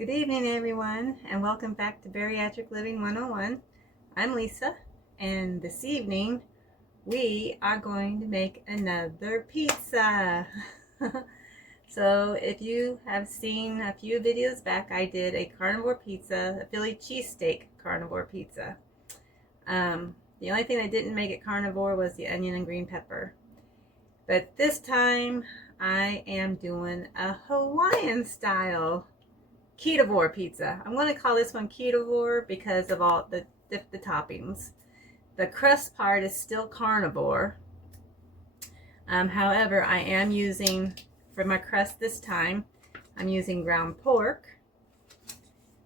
Good evening, everyone, and welcome back to Bariatric Living 101. I'm Lisa, and this evening we are going to make another pizza. So if you have seen a few videos back, I did a carnivore pizza, a Philly cheesesteak carnivore pizza. The only thing that didn't make it carnivore was the onion and green pepper. But this time I am doing a Hawaiian style Ketovore pizza. I'm going to call this one Ketovore because of all the toppings. The crust part is still carnivore. However, I am using, for my crust this time, I'm using ground pork.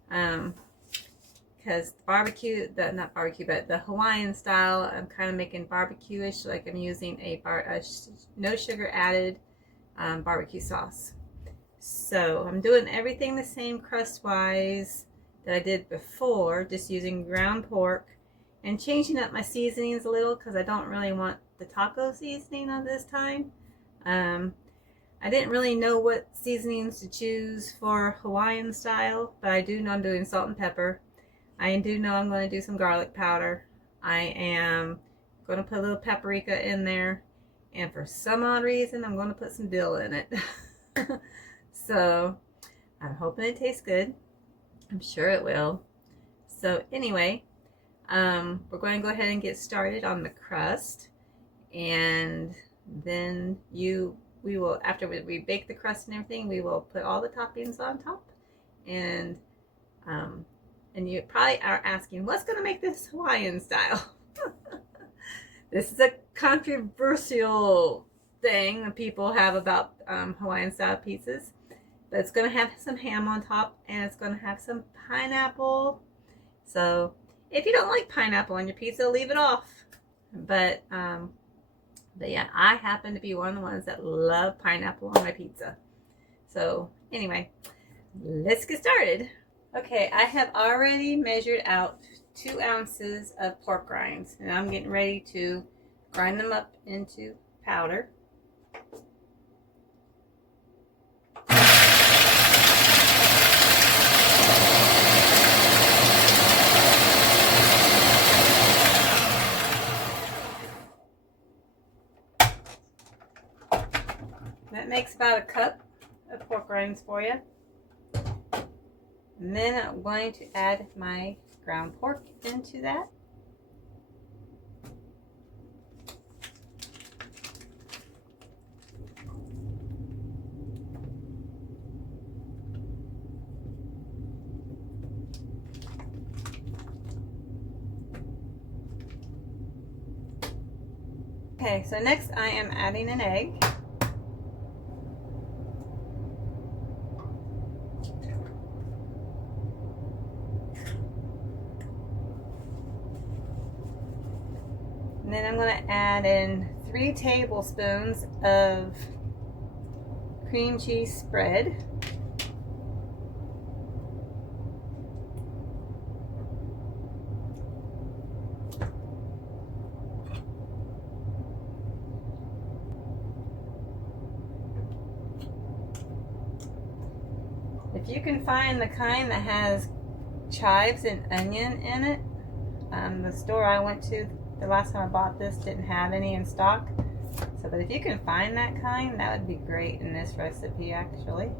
Because the Hawaiian style, I'm kind of making barbecue-ish, like I'm using a no sugar added barbecue sauce. So I'm doing everything the same crust-wise that I did before, just using ground pork and changing up my seasonings a little because I don't really want the taco seasoning on this time. I didn't really know what seasonings to choose for Hawaiian style, but I do know I'm doing salt and pepper. I do know I'm going to do some garlic powder. I am going to put a little paprika in there, and for some odd reason I'm going to put some dill in it. So I'm hoping it tastes good. I'm sure it will. So anyway, we're going to go ahead and get started on the crust, and then we will, after we bake the crust and everything, we will put all the toppings on top. And you probably are asking, what's going to make this Hawaiian style? This is a controversial thing that people have about Hawaiian style pizzas. But it's going to have some ham on top, and it's going to have some pineapple. So if you don't like pineapple on your pizza, leave it off. But yeah, I happen to be one of the ones that love pineapple on my pizza. So anyway, let's get started. Okay, I have already measured out 2 ounces of pork rinds, and I'm getting ready to grind them up into powder. That makes about a cup of pork rinds for you. And then I'm going to add my ground pork into that. Okay, so next I am adding an egg. And then I'm going to add in 3 tablespoons of cream cheese spread. If you can find the kind that has chives and onion in it, the store I went to the last time I bought this didn't have any in stock. So, but if you can find that kind, that would be great in this recipe actually.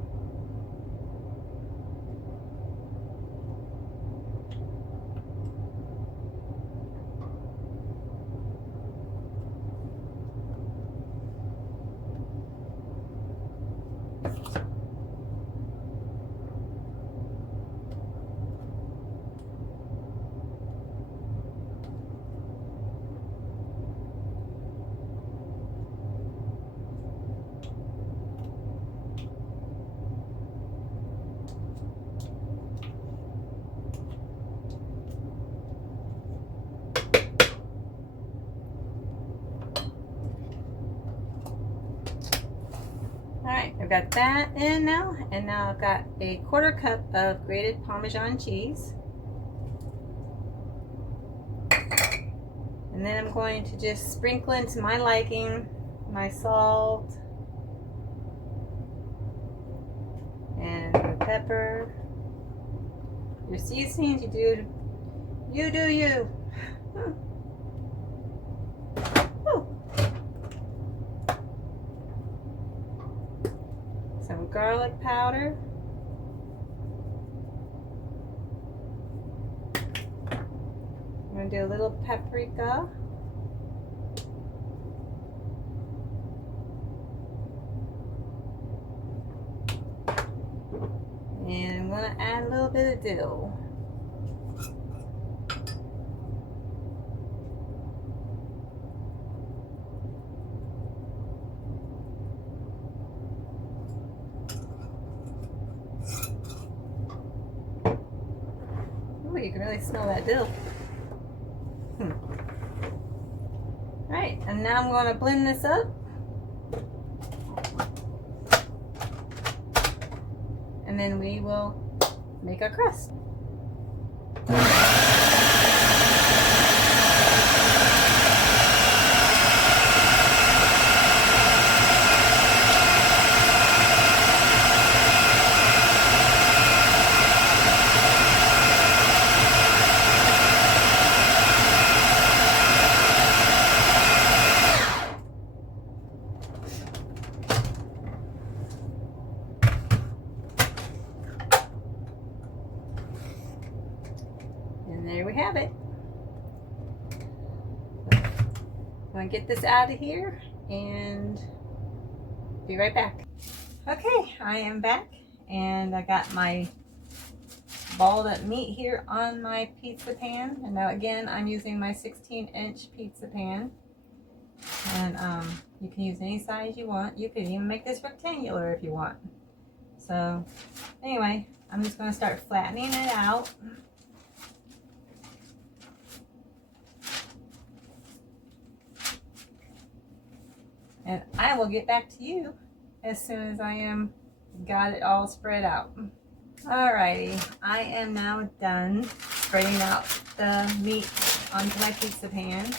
Alright, I've got that in now, and now I've got a 1/4 cup of grated Parmesan cheese. And then I'm going to just sprinkle into my liking my salt and the pepper. Your seasonings, you do you. Some garlic powder. I'm going to do a little paprika. And I'm going to add a little bit of dill. Oh, you can really smell that dill. Alright, and now I'm going to blend this up. And then we will make our crust. And there we have it. I'm going to get this out of here and be right back. Okay, I am back and I got my balled up meat here on my pizza pan. And now again, I'm using my 16-inch pizza pan. And you can use any size you want. You could even make this rectangular if you want. So anyway, I'm just going to start flattening it out. And I will get back to you as soon as I got it all spread out. Alrighty, I am now done spreading out the meat onto my pizza pan.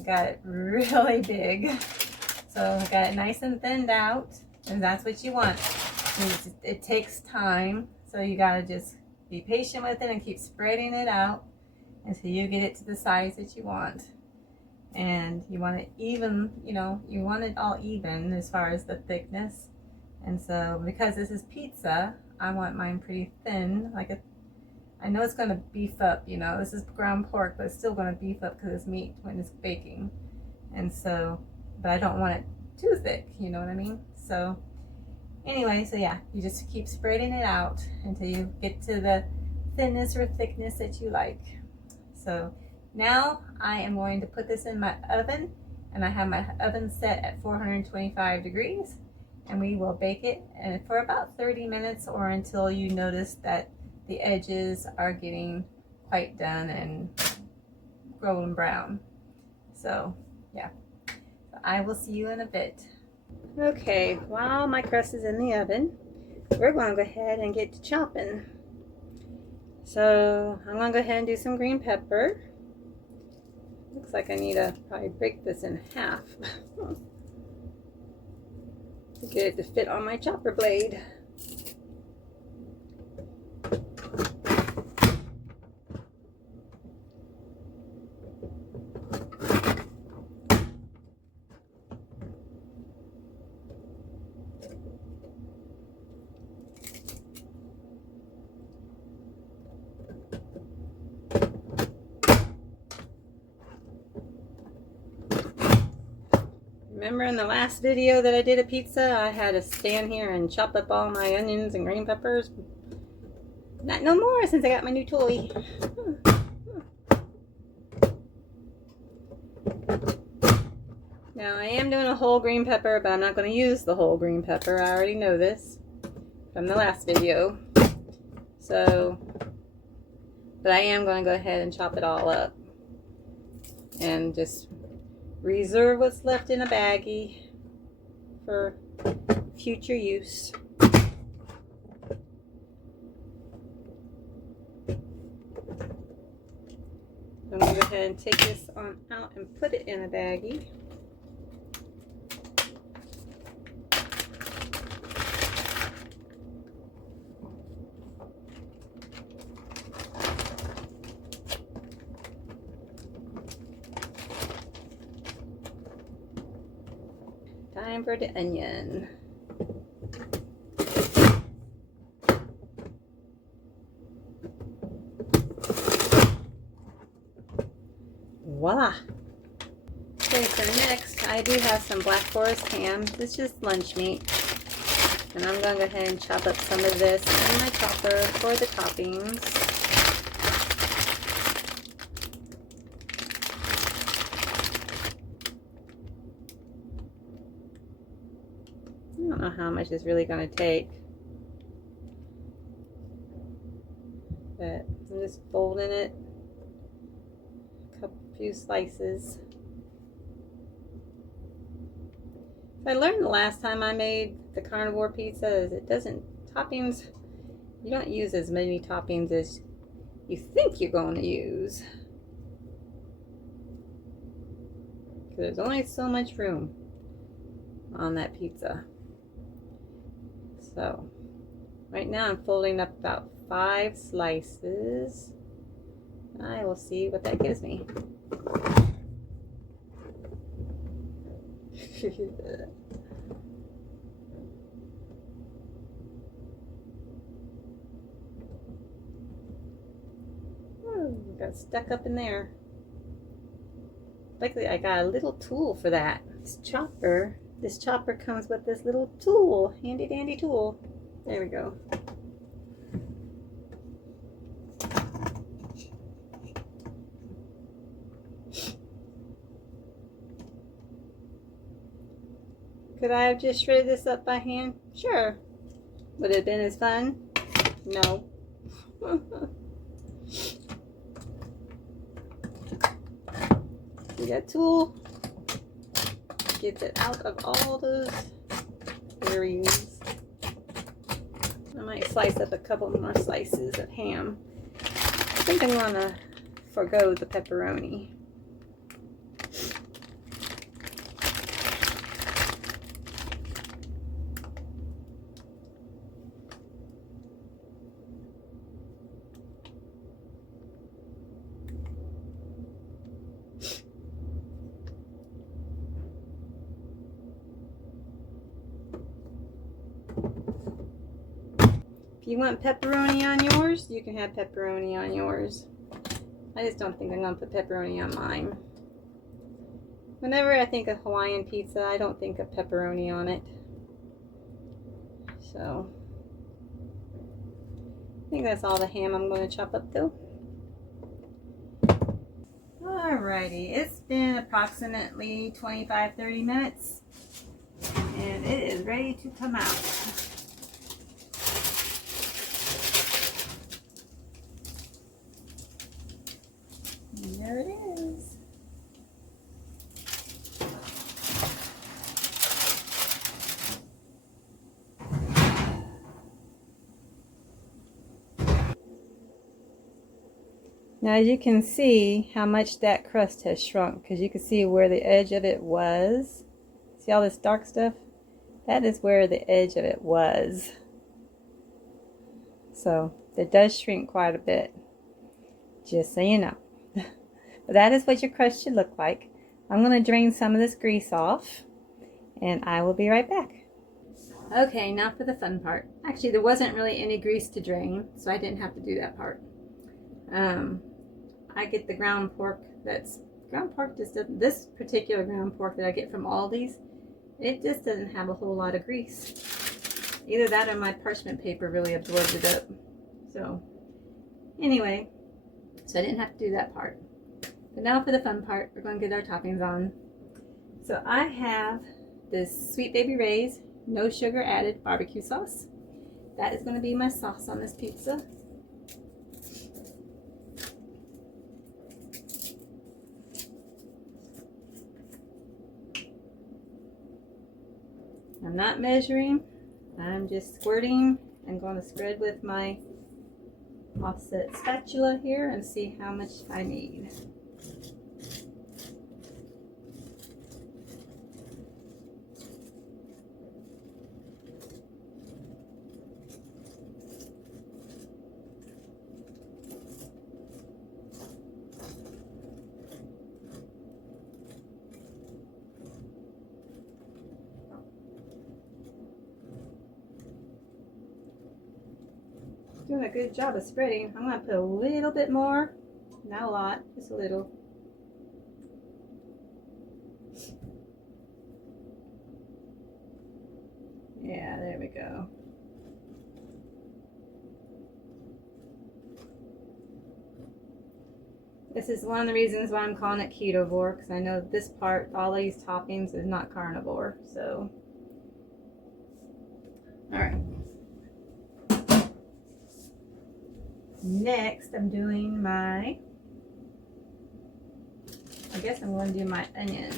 I got it really big. So I got it nice and thinned out, and that's what you want. It takes time, so you gotta just be patient with it and keep spreading it out until you get it to the size that you want. And you want it even, you know, you want it all even as far as the thickness. And so because this is pizza, I want mine pretty thin. I know it's going to beef up, you know, this is ground pork, but it's still going to beef up because it's meat when it's baking. And so, but I don't want it too thick, you know what I mean? So anyway, so yeah, you just keep spreading it out until you get to the thinness or thickness that you like. So now I am going to put this in my oven, and I have my oven set at 425 degrees, and we will bake it for about 30 minutes or until you notice that the edges are getting quite done and golden brown. So yeah, I will see you in a bit. Okay, while my crust is in the oven, we're going to go ahead and get to chopping. So I'm going to go ahead and do some green pepper. Looks like I need to probably break this in half to get it to fit on my chopper blade. Remember in the last video that I did a pizza, I had to stand here and chop up all my onions and green peppers? Not no more since I got my new toy. Now I am doing a whole green pepper, but I'm not going to use the whole green pepper. I already know this from the last video. So, but I am going to go ahead and chop it all up and just reserve what's left in a baggie for future use. I'm going to go ahead and take this on out and put it in a baggie. Time for the onion. Voila! Okay, so next I do have some Black Forest ham. This is just lunch meat. And I'm going to go ahead and chop up some of this in my chopper for the toppings. I don't know how much it's really going to take. But I'm just folding it. A few slices. I learned the last time I made the carnivore pizza is it doesn't, toppings, you don't use as many toppings as you think you're going to use. Because there's only so much room on that pizza. So, right now I'm folding up about 5 slices. I will see what that gives me. Got stuck up in there. Luckily, I got a little tool for that. This chopper comes with this little tool, handy dandy tool. There we go. Could I have just shredded this up by hand? Sure. Would it have been as fun? No. See that tool? Gets it out of all those areas. I might slice up a couple more slices of ham. I think I'm going to forgo the pepperoni. If you want pepperoni on yours, you can have pepperoni on yours. I just don't think I'm going to put pepperoni on mine. Whenever I think of Hawaiian pizza, I don't think of pepperoni on it. So, I think that's all the ham I'm going to chop up though. Alrighty, it's been approximately 25-30 minutes and it is ready to come out. And there it is. Now as you can see how much that crust has shrunk, because you can see where the edge of it was. See all this dark stuff? That is where the edge of it was. So it does shrink quite a bit, just so you know. But that is what your crust should look like. I'm going to drain some of this grease off and I will be right back. Okay, now for the fun part. Actually, there wasn't really any grease to drain, so I didn't have to do that part. I get the ground pork just doesn't, this particular ground pork that I get from Aldi's, it just doesn't have a whole lot of grease. Either that or my parchment paper really absorbed it up. So anyway, so I didn't have to do that part. But now for the fun part, we're going to get our toppings on. So I have this Sweet Baby Ray's no sugar added barbecue sauce. That is going to be my sauce on this pizza. I'm not measuring, I'm just squirting. I'm going to spread with my offset spatula here and see how much I need. Doing a good job of spreading. I'm going to put a little bit more. Not a lot, just a little. Yeah, there we go. This is one of the reasons why I'm calling it Ketovore, because I know this part, all these toppings, is not carnivore. So, all right. Next, I'm doing my, I guess I'm going to do my onion.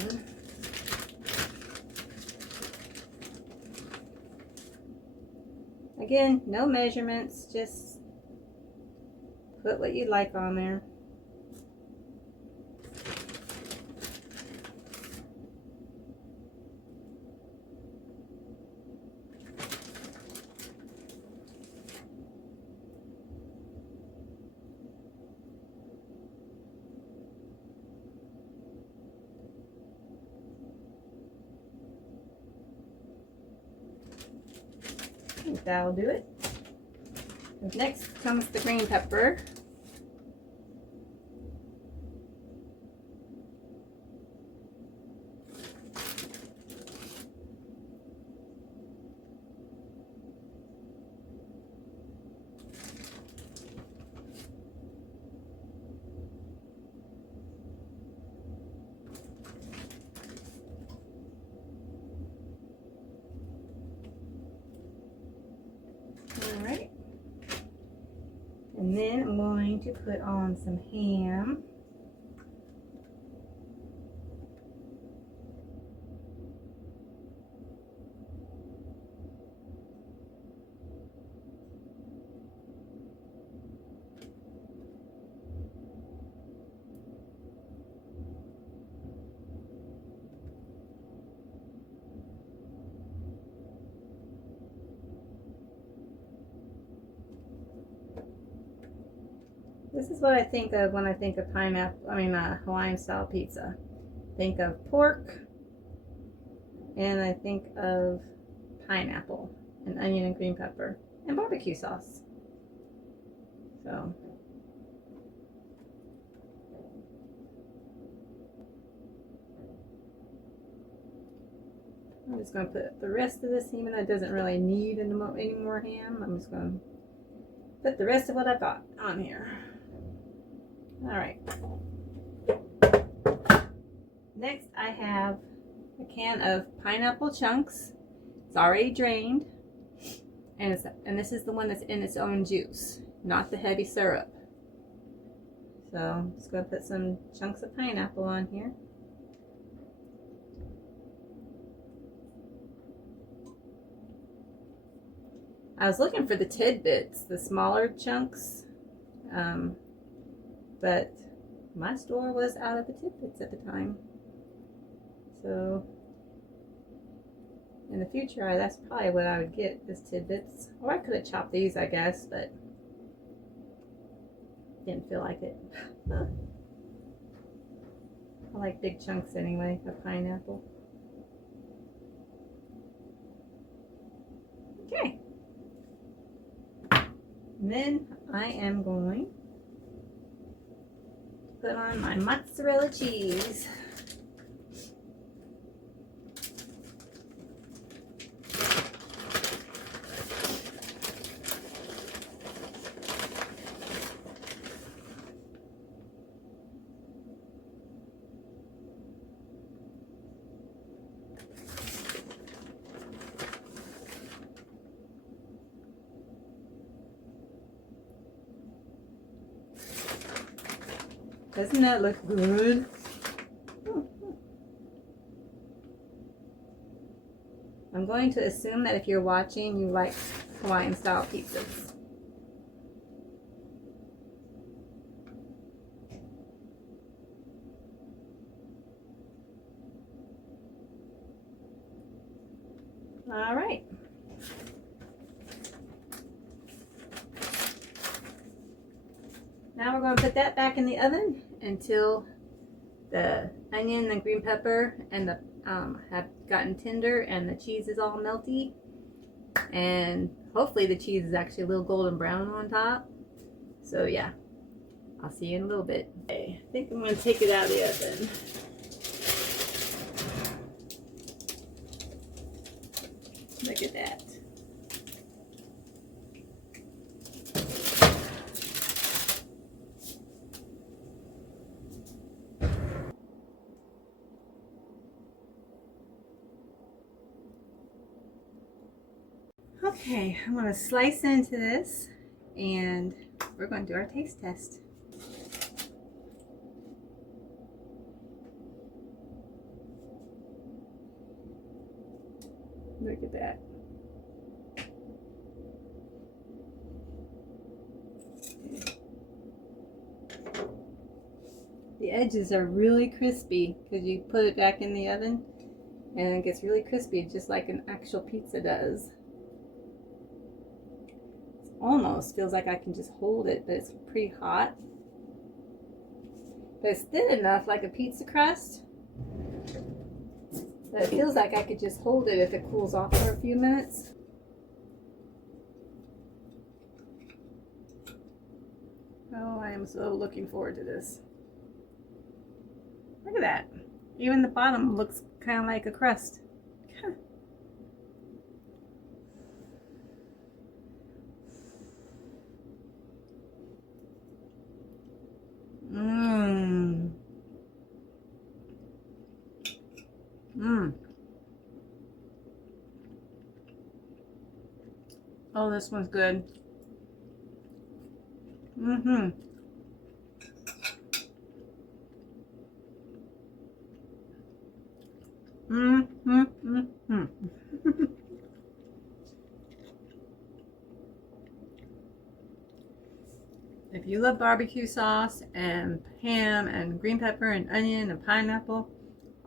Again, no measurements, just put what you like on there. I think that'll do it. Next comes the green pepper. Alright. And then I'm going to put on some ham. This is what I think of when I think of Hawaiian style pizza. Think of pork, and I think of pineapple and onion and green pepper and barbecue sauce. So I'm just going to put the rest of this, even though it doesn't really need any more ham. I'm just going to put the rest of what I've got on here. All right. Next, I have a can of pineapple chunks. It's already drained, and this is the one that's in its own juice, not the heavy syrup. So I'm just going to put some chunks of pineapple on here. I was looking for the tidbits, the smaller chunks, but my store was out of the tidbits at the time. So in the future, that's probably what I would get, is tidbits. Or I could have chopped these, I guess, but didn't feel like it. I like big chunks anyway of pineapple. Okay. And then I am going to put on my mozzarella cheese. Doesn't that look good? I'm going to assume that if you're watching, you like Hawaiian style pizzas. All right. Now we're going to put that back in the oven until the onion and green pepper and the have gotten tender and the cheese is all melty, and hopefully the cheese is actually a little golden brown on top. So yeah, I'll see you in a little bit. Okay, I think I'm going to take it out of the oven. Look at that. Okay, I'm going to slice into this and we're going to do our taste test. Look at that. The edges are really crispy because you put it back in the oven and it gets really crispy just like an actual pizza does. It almost feels like I can just hold it, but it's pretty hot. But it's thin enough like a pizza crust that it feels like I could just hold it if it cools off for a few minutes. Oh, I am so looking forward to this. Look at that. Even the bottom looks kind of like a crust. Mmm. Mmm. Oh, this one's good. Mm-hmm. Mm-hmm. If you love barbecue sauce and ham and green pepper and onion and pineapple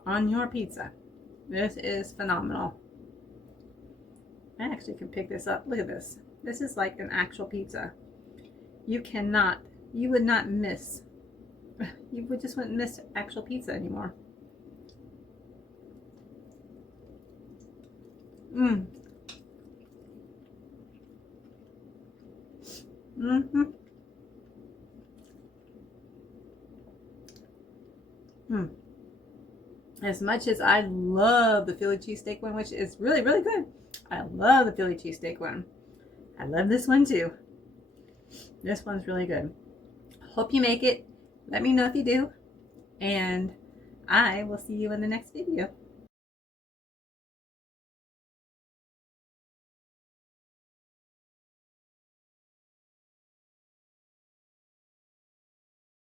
on your pizza, this is phenomenal. I actually can pick this up. Look at this. This is like an actual pizza. You would not miss, just wouldn't miss actual pizza anymore. Mmm. Mm-hmm. Mm. As much as I love the Philly cheesesteak one, which is really, really good. I love the Philly cheesesteak one. I love this one too. This one's really good. Hope you make it. Let me know if you do. And I will see you in the next video.